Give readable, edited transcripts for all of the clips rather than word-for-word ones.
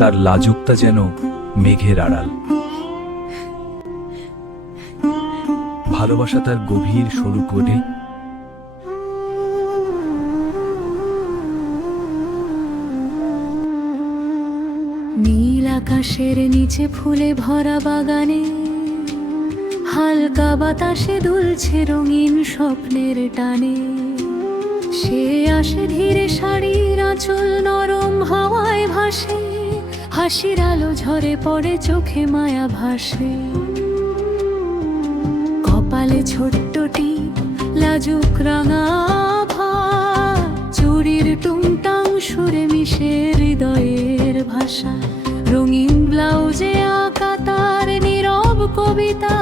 তার লাজুকতা যেন মেঘের আড়াল। ভালোবাসা তার গভীর সরু কোণে, নীল আকাশের নিচে ফুলে ভরা বাগানে, হালকা বাতাসে দুলছে রঙিন স্বপ্নের টানে। সে আসে ধীরে, শাড়ির আঁচল নরম হাওয়ায় ভাসে, হাসির আলো ঝরে পড়ে, চোখে মায়া ভাসে। কপালে ছোট্ট টিপ, লাজুক রাঙা আভা, চুড়ির টুংটাং সুরে মিশে হৃদয়ের ভাষা। রঙিন ব্লাউজে আঁকা তার নীরব কবিতা,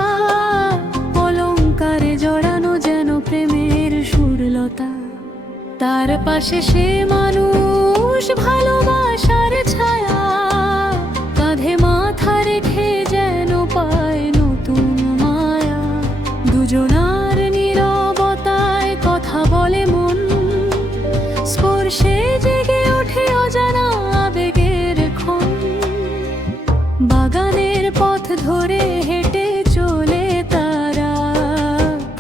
অলংকারে জড়ানো যেন প্রেমের সুরলতা। তার পাশে সে মানুষ, ভালোবাসার ছায়া, কাঁধে মাথা রেখে যেন পায় নতুন মায়া। দুজনার নীরবতায় কথা বলে মন, স্পর্শে জেগে ওঠে অজানা আবেগের ক্ষণ। বাগানের পথ ধরে হেঁটে চলে তারা,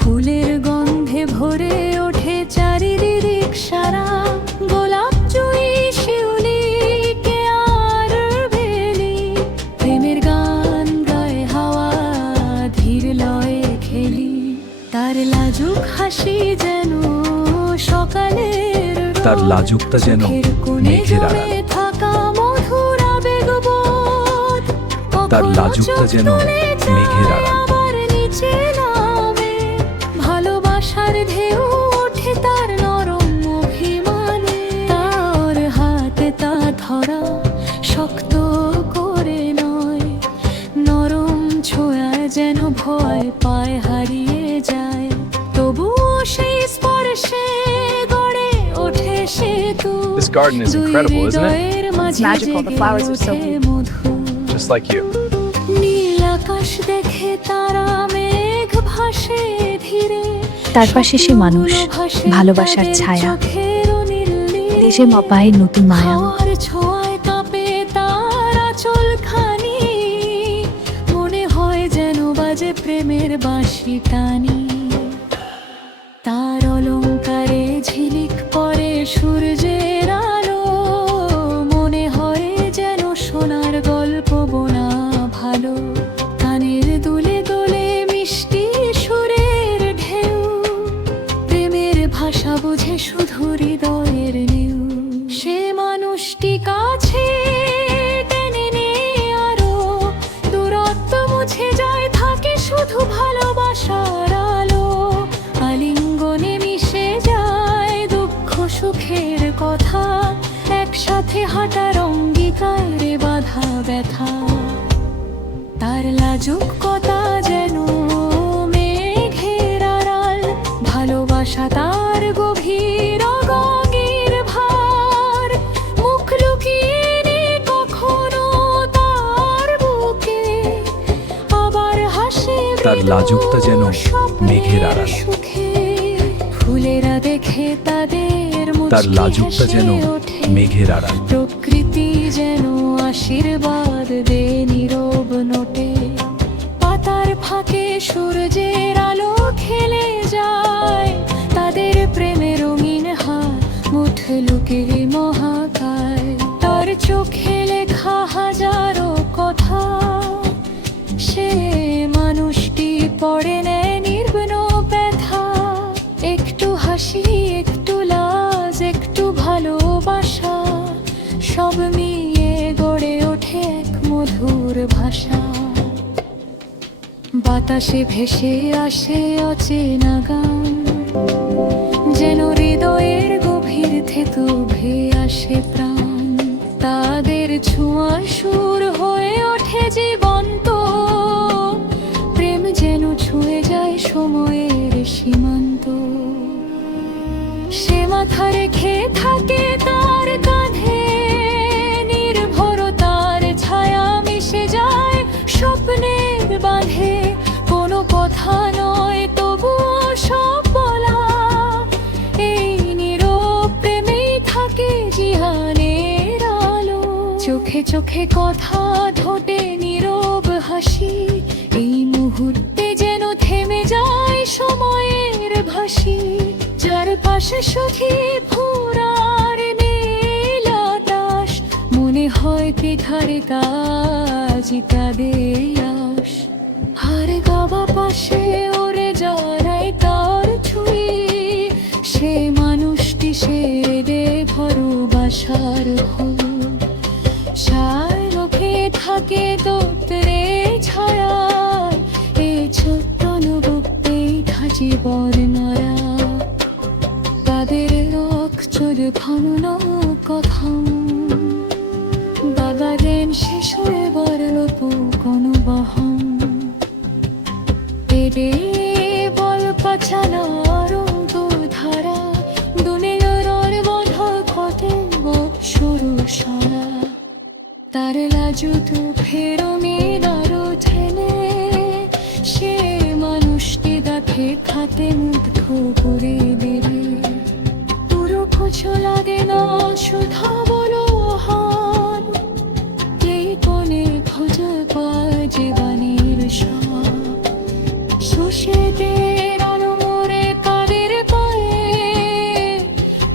ফুলের গন্ধে ভরে ওঠে চারিদিক সারা। গোলাপ, জুঁই, শিউলি, কেয়ার, বেলি, প্রেমের গান গায়ে হাওয়া, ধীর লয়ে খেলি। তার লাজুক হাসি যেন সকালের রোদ, তার লাজুকতা যেন চোখের কোণে মেঘের আড়াল। জমে থাকা মধুর আবেগবোধ। তার কখনো লাজুকতা চোখ যেন তুলে মেঘের যায়, আড়াল। আবার নিচে নামে। ভালোবাসার ঢেউ ওঠে তার নরম অভিমানে। তার হাতে তা ধরা শক্ত করে নয়, নরম ছোঁয়ায় যেন ভয় পায় হারিয়ে যায়। তবুও সেই স্পর্শে গড়ে ওঠে সেতু। This garden is incredible, isn't it? হৃদয়ের মাঝে magical. The জেগে flowers are so ওঠে beautiful. Madhu. Just like you. নীল আকাশ দেখে তারা, মেঘ ভাসে ধীরে। তার পাশে সে মানুষ, ভালোবাসার ছায়া, দেশে মাপায় নতুন মায়া। হাওয়ার ছোঁয়ায় কাঁপে তার আঁচলখানি, মনে হয় যেন বাজে প্রেমের বাঁশি টানি। তার অলংকারে ঝিলিক পড়ে সূর্যের আলো, মনে হয় যেন সোনার গল্প বোনা ভালো। কানের দুলে দোলে মিষ্টি সুরের ঢেউ, প্রেমের ভাষা বুঝে শুধু হৃদয়ের নেউ। সে মানুষটি কাছে টেনে নে আরো, দূরত্ব মুছে যায়, থাকে শুধু ভালোবাসার আলো। আলিঙ্গনে মিশে যায় দুঃখ সুখের কথা, একসাথে হাঁটার অঙ্গীকারে বাধা ব্যথা। তার লাজুক কথা যেন মেঘের আড়াল, ভালোবাসা তার গভীর অগভীর ভার। মুখ লুকিয়ে নে কখনো তার বুকে, আবার হাসে তার লাজুকতা যেন মেঘের আড়াল। সুখে। ফুলেরা দেখে তাদের তার মুচকি লাজুকতা যেন হেসে ওঠে। মেঘের আড়াল। প্রকৃতি যেন আশীর্বাদ দে নীরব নোটে। পাতার ফাঁকে সূর্যের আলো খেলে যায়, তাদের প্রেমে রঙিন হাত মুঠে লুকে মহাকায়। তার চোখে লেখা হাজারো কথা, সে মানুষটি পড়ে নেয় নির্বিঘ্ন ব্যথা। একটু হাসি, একটু লাজ, একটু ভালোবাসা, সব মিলিয়ে গড়ে ওঠে এক মধুর ভাষা। বাতাসে ভেসে আসে অচেনা গান, যেন হৃদয়ের গভীর থেকে ভেয়ে আসে প্রাণ। তাদের ছোঁয়া সুর হয়ে ওঠে জীবন্ত, প্রেম যেন ছুঁয়ে যায় সময়ের সীমান্ত। সে মাথা রেখে থাকে তার কাঁধে, নির্ভরতার ছায়া মিশে যায় স্বপ্নের বাঁধে। কোনো কথা নয় তবুও সব বলা, এই নীরব প্রেমেই থাকে জিহানের আলো। চোখে চোখে চোখে কথা ঠোঁটে নীরব হাসি, এই মুহূর্তে যেন থেমে যায় সময়ের ভাসি। যার পাশে শুধু ফুরার নীল আকাশ, মনে হয় পিঠারে কাজ কাঁদে আস। আর গাবা পাশে ওরে যারাই তার ছুঁয়ে, সে মানুষটি সে দে ভালোবাসার হল। সার লোকে থাকে দোত্রে ছায়া, এই ছোট্ট নবুকেই জীবন মারা। তাদের অক্ষর ভাঙন কথা, বাগানের শেষ হয়ে বড় কোনো বহন। এরে বল পাছানোর ধারা, দুনিয়ার বোধ কতে সরু সারা। তার লাজুক ফেরো মেয়েদারো ঠেলে, সে মানুষটি দেখে খাতে মুগ্ধ করে দেবে। পুরো খোঁজো লাগে না সুধা বলো হান, এই কোণে খোঁজো পায় জীবনের সব। সুশেদের আলো মোরে কাদের পায়ে,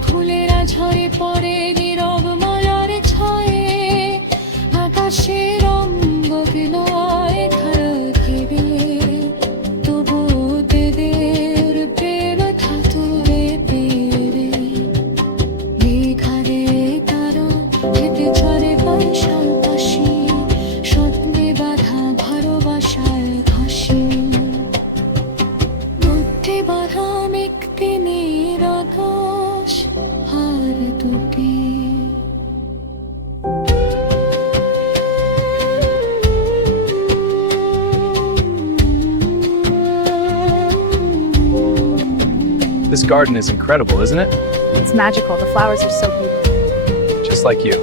ফুলেরা ঝরে পড়ে নীরব মালার ছায়ে। আকাশের রঙ বিলায় ধারা দেবে, তবু তেদের প্রেম থাতুরে পেরে। মেঘারে তারা হেঁটে চলে বৈশাল পাশি, স্বপ্নে বাঁধা ভালোবাসার হাসি। বুদ্ধি বাঁধা মেঘকে নীল আকাশ আর তোকে। This garden is incredible, isn't it? It's magical. The flowers are so beautiful. Just like you.